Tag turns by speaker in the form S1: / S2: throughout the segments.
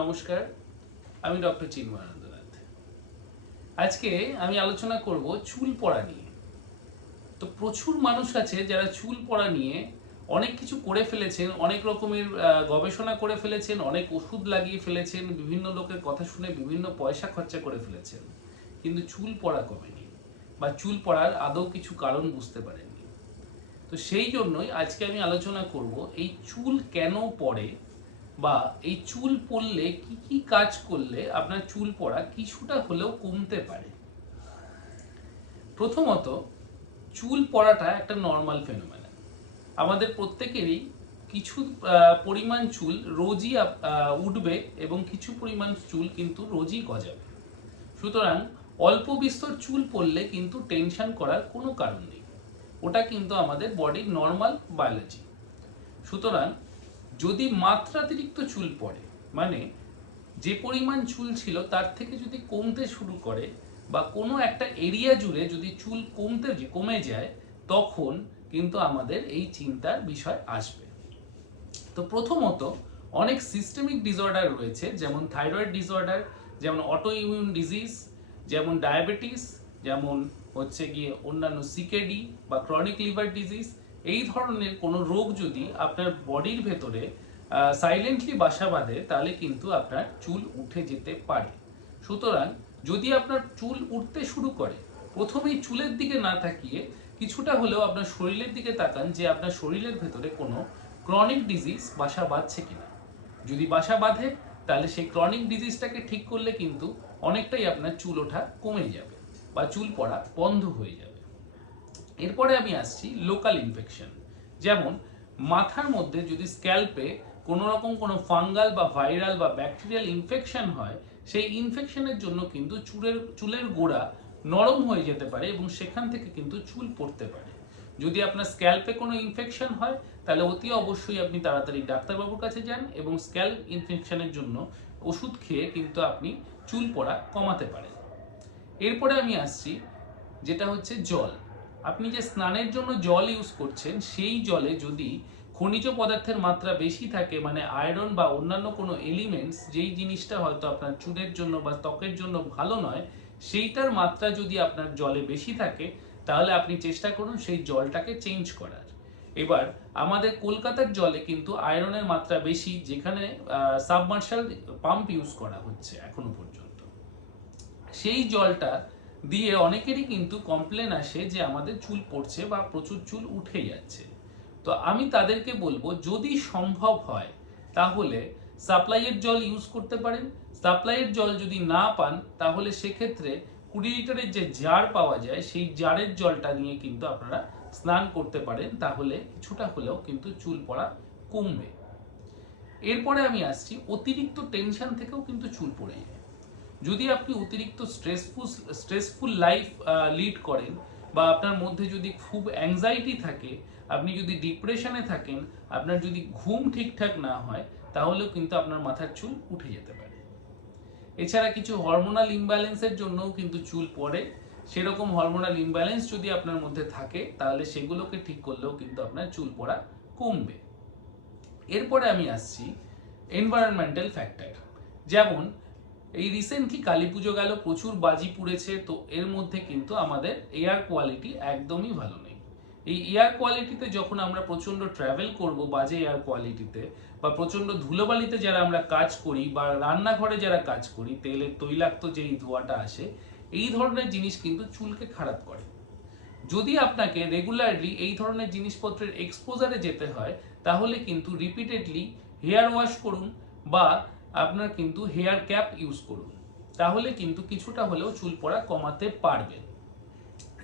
S1: নমস্কার, আমি ডক্টর চিন্ময়ানন্দনাথ আজকে আমি আলোচনা করব চুল পড়া নিয়ে। তো প্রচুর মানুষ আছে যারা চুল পড়া নিয়ে অনেক কিছু করে ফেলেছেন, অনেক রকমের গবেষণা করে ফেলেছেন, অনেক ওষুধ লাগিয়ে ফেলেছেন, বিভিন্ন লোকের কথা শুনে বিভিন্ন পয়সা খরচা করে ফেলেছেন। কিন্তু চুল পড়া কমেনি বা চুল পড়ার আদৌ কিছু কারণ বুঝতে পারেননি। তো সেই জন্যই আজকে আমি আলোচনা করব এই চুল কেন পড়ে বা এই চুল পড়লে কি কি কাজ করলে আপনার চুল পড়া কিছুটা হলেও কমতে পারে? প্রথমত, চুল পড়াটা একটা নর্মাল ফেনোমেনা আমাদের প্রত্যেকেরই কিছু পরিমাণ চুল রোজই উঠবে এবং কিছু পরিমাণ চুল কিন্তু রোজই গজাবে। সুতরাং অল্প বিস্তর চুল পড়লে কিন্তু টেনশন করার কোনো কারণ নেই। ওটা কিন্তু আমাদের বডির নর্মাল বায়োলজি সুতরাং যদি মাত্রাতিরিক্ত চুল পড়ে মানে যে পরিমাণ চুল ছিল তার থেকে যদি কমতে শুরু করে বা কোনো একটা এরিয়া জুড়ে যদি চুল কমতে, কমে যায়, তখন কিন্তু আমাদের এই চিন্তার বিষয় আসবে। তো প্রথমত অনেক সিস্টেমিক ডিসঅর্ডার রয়েছে, যেমন থাইরয়েড ডিসঅর্ডার যেমন অটো ইমিউন ডিজিজ যেমন ডায়াবেটিস যেমন হচ্ছে গিয়ে অন্যান্য সিকেডি বা ক্রনিক লিভার ডিজিজ এই ধরনের কোনো রোগ যদি আপনার বডির ভেতরে সাইলেন্টলি বাসা বাঁধে, তাহলে কিন্তু আপনার চুল উঠে যেতে পারে। সুতরাং যদি আপনার চুল উঠতে শুরু করে, প্রথমেই চুলের দিকে না তাকিয়ে কিছুটা হলেও আপনার শরীরের দিকে তাকান যে আপনার শরীরের ভেতরে কোনো ক্রনিক ডিজিজ বাসা বাঁধছে কিনা। যদি বাসা বাঁধে, তাহলে সেই ক্রনিক ডিজিজটাকে ঠিক করলে কিন্তু অনেকটাই আপনার চুল ওঠা কমে যাবে বা চুল পড়া বন্ধ হয়ে যাবে। এরপরে আমি আসছি লোকাল ইনফেকশন যেমন, মাথার মধ্যে যদি স্ক্যাল্পে কোনো রকম কোনো ফাঙ্গাল বা ভাইরাল বা ব্যাকটেরিয়াল ইনফেকশন হয়, সেই ইনফেকশনের জন্য কিন্তু চুলের চুলের গোড়া নরম হয়ে যেতে পারে এবং সেখান থেকে কিন্তু চুল পড়তে পারে। যদি আপনার স্ক্যাল্পে কোনো ইনফেকশন হয়, তাহলে অতি অবশ্যই আপনি তাড়াতাড়ি ডাক্তারবাবুর কাছে যান এবং স্ক্যাল্প ইনফেকশনের জন্য ওষুধ খেয়ে কিন্তু আপনি চুল পড়া কমাতে পারেন। এরপরে আমি আসছি, যেটা হচ্ছে জল। আপনি যে স্নানের জন্য জল ইউজ করছেন, সেই জলে যদি খনিজ পদার্থের মাত্রা বেশি থাকে মানে আয়রন বা অন্যান্য কোনো এলিমেন্টস যেই জিনিসটা হয়তো আপনার চুলের জন্য বা ত্বকের জন্য ভালো নয়, সেইটার মাত্রা যদি আপনার জলে বেশি থাকে, তাহলে আপনি চেষ্টা করুন সেই জলটাকে চেঞ্জ করার। এবার, আমাদের কলকাতার জলে কিন্তু আয়রনের মাত্রা বেশি, যেখানে সাবমার্শাল পাম্প ইউজ করা হচ্ছে এখনও পর্যন্ত। সেই জলটা দিয়ে অনেকেরই কিন্তু কমপ্লেন আসে যে আমাদের চুল পড়ছে বা প্রচুর চুল উঠে যাচ্ছে। তো আমি তাদেরকে বলব, যদি সম্ভব হয়, তাহলে সাপ্লাইয়ের জল ইউজ করতে পারেন। সাপ্লাইয়ের জল যদি না পান, তাহলে সেক্ষেত্রে কুড়ি লিটারের যে জার পাওয়া যায়, সেই জারের জলটা নিয়ে কিন্তু আপনারা স্নান করতে পারেন। তাহলে কিছুটা হলেও কিন্তু চুল পড়া কমবে। এরপরে আমি আসছি, অতিরিক্ত টেনশন থেকেও কিন্তু চুল পড়ে যায়। যদি আপনি অতিরিক্ত স্ট্রেসফুল স্ট্রেসফুল লাইফ লিড করেন বা আপনার মধ্যে যদি খুব অ্যাংজাইটি থাকে, আপনি যদি ডিপ্রেশনে থাকেন, আপনার যদি ঘুম ঠিকঠাক না হয়, তাহলেও কিন্তু আপনার মাথার চুল উঠে যেতে পারে। এছাড়া কিছু হরমোনাল ইমব্যালেন্সের জন্যও কিন্তু চুল পড়ে। সেরকম হরমোনাল ইমব্যালেন্স যদি আপনার মধ্যে থাকে, তাহলে সেগুলোকে ঠিক করলেও কিন্তু আপনার চুল পড়া কমবে। এরপরে আমি আসছি এনভায়রনমেন্টাল ফ্যাক্টর যেমন এই রিসেন্টলি কালী পুজো গেল, প্রচুর বাজি পুড়েছে, তো এর মধ্যে কিন্তু আমাদের এয়ার কোয়ালিটি একদমই ভালো নেই। এই এয়ার কোয়ালিটিতে যখন আমরা প্রচণ্ড ট্রাভেল করব বাজে এয়ার কোয়ালিটিতে বা প্রচণ্ড ধুলোবালিতে যারা আমরা কাজ করি, বা রান্নাঘরে যারা কাজ করি, তেলের তৈলাক্ত যে এই ধোঁয়াটা আসে, এই ধরনের জিনিস কিন্তু চুলকে খারাপ করে। যদি আপনাকে রেগুলারলি এই ধরনের জিনিসপত্রের এক্সপোজারে যেতে হয়, তাহলে কিন্তু রিপিটেডলি হেয়ার ওয়াশ করুন, বা আপনার কিন্তু হেয়ার ক্যাপ ইউজ করুন। তাহলে কিন্তু কিছুটা হলেও চুল পড়া কমাতে পারবেন।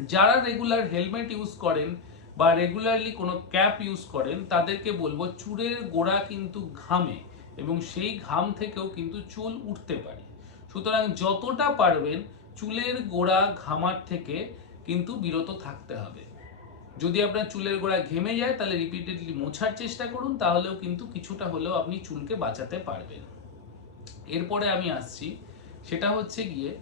S1: যারা রেগুলার হেলমেট ইউজ করেন বা রেগুলারলি কোনো ক্যাপ ইউজ করেন, তাদেরকে বলব চুলের গোড়া কিন্তু ঘামে এবং সেই ঘাম থেকেও কিন্তু চুল উঠতে পারে। সুতরাং যতটা পারবেন চুলের গোড়া ঘামার থেকে কিন্তু বিরত থাকতে হবে। যদি আপনার চুলের গোড়া ঘেমে যায়, তাহলে রিপিটেডলি মোছার চেষ্টা করুন, তাহলেও কিন্তু কিছুটা হলেও আপনি চুলকে বাঁচাতে পারবেন। এরপরে আমি আসছি। সেটা হচ্ছে গিয়ে,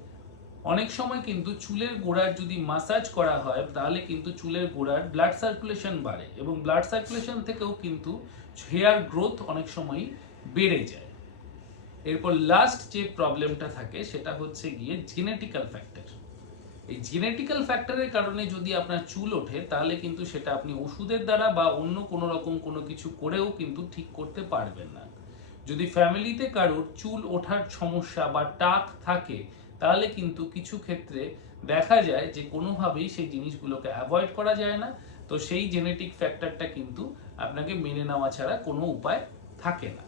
S1: অনেক সময় কিন্তু চুলের গোড়ার যদি মাসাজ করা হয়, তাহলে কিন্তু চুলের গোড়ার ব্লাড সার্কুলেশন বাড়ে এবং ব্লাড সার্কুলেশন থেকেও কিন্তু হেয়ার গ্রোথ অনেক সময় বেড়ে যায়। এরপর লাস্ট যে প্রবলেমটা থাকে, সেটা হচ্ছে গিয়ে জেনেটিক্যাল ফ্যাক্টর এই জেনেটিক্যাল ফ্যাক্টরের কারণে যদি আপনার চুল ওঠে, তাহলে কিন্তু সেটা আপনি ওষুধের দ্বারা বা অন্য কোনো রকম কোনো কিছু করেও কিন্তু ঠিক করতে পারবেন না। যদি ফ্যামিলিতে কারোর চুল ওঠার সমস্যা বা টাক থাকে, তাহলে কিন্তু কিছু ক্ষেত্রে দেখা যায় যে কোনোভাবেই সেই জিনিসগুলোকে অ্যাভয়েড করা যায় না। তো সেই জেনেটিক ফ্যাক্টরটা কিন্তু আপনাকে মেনে নেওয়া ছাড়া কোনো উপায় থাকে না।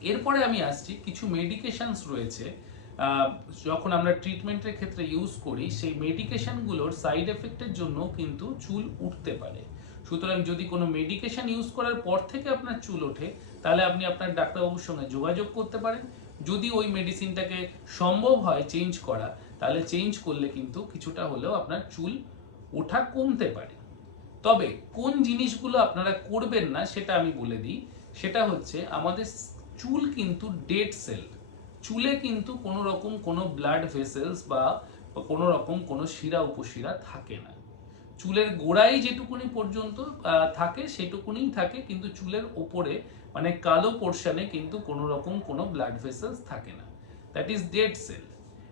S1: এরপরে আমি আসছি, কিছু মেডিকেশানস রয়েছে। যখন আমরা ট্রিটমেন্টের ক্ষেত্রে ইউজ করি, সেই মেডিকেশনগুলোর সাইড এফেক্টের জন্য কিন্তু চুল উঠতে পারে। সুতরাং যদি কোনো মেডিকেশন ইউজ করার পর থেকে আপনার চুল ওঠে, তাহলে আপনি আপনার ডাক্তারবাবুর সঙ্গে যোগাযোগ করতে পারেন। যদি ওই মেডিসিনটাকে সম্ভব হয় চেঞ্জ করা, তাহলে চেঞ্জ করলে কিন্তু কিছুটা হলেও আপনার চুল ওঠা কমতে পারে। তবে কোন জিনিসগুলো আপনারা করবেন না সেটা আমি বলে দিই। সেটা হচ্ছে আমাদের চুল কিন্তু ডেড সেল চুলে কিন্তু কোনো রকম কোনো ব্লাড ভেসেলস বা কোনো রকম কোনো শিরা উপশিরা থাকে না। চুলের গোড়ায় যেটুকুনি পর্যন্ত থাকে সেটুকুনিই থাকে, কিন্তু চুলের ওপরে মানে কালো পোর্শনে কিন্তু কোনো রকম কোনো ব্লাড ভেসেলস থাকে না। দ্যাট ইজ ডেড সেল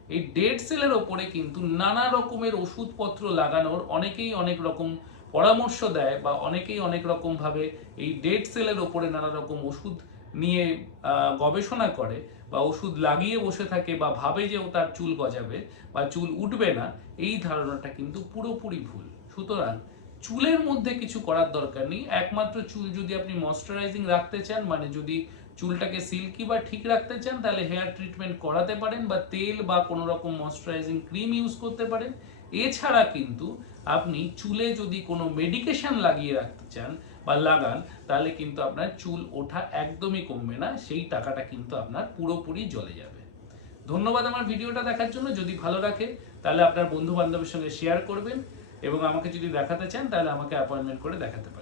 S1: এই ডেড সেলের ওপরে কিন্তু নানা রকমের ওষুধপত্র লাগানোর অনেকেই অনেক রকম পরামর্শ দেয় বা অনেকেই অনেক রকম ভাবে এই ডেড সেলের ওপরে নানা রকম ওষুধ নিয়ে গবেষণা করে বা ওষুধ লাগিয়ে বসে থাকে বা ভাবে যে ও তার চুল গজাবে বা চুল উঠবে না, এই ধারণাটা কিন্তু পুরোপুরি ভুল। সুতরাং চুলের মধ্যে কিছু করার দরকার নেই। একমাত্র চুল যদি আপনি ময়শ্চারাইজিং রাখতে চান মানে যদি চুলটাকে সিল্কি বা ঠিক রাখতে চান, তাহলে হেয়ার ট্রিটমেন্ট করাতে পারেন বা তেল বা কোনো রকম ময়শ্চারাইজিং ক্রিম ইউজ করতে পারেন। এছাড়া কিন্তু আপনি চুলে যদি কোনো মেডিকেশন লাগিয়ে রাখতে চান বা লাগান, তাহলে কিন্তু আপনার চুল ওঠা একদমই কমবে না, সেই টাকাটা কিন্তু আপনার পুরোপুরি জলে যাবে। ধন্যবাদ আমার ভিডিওটা দেখার জন্য। যদি ভালো রাখে তাহলে আপনার বন্ধু বান্ধবের সঙ্গে শেয়ার করবেন। এবং আমাকে যদি দেখাতে চান তাহলে আমাকে অ্যাপয়েন্টমেন্ট করে দেখাতে পারেন।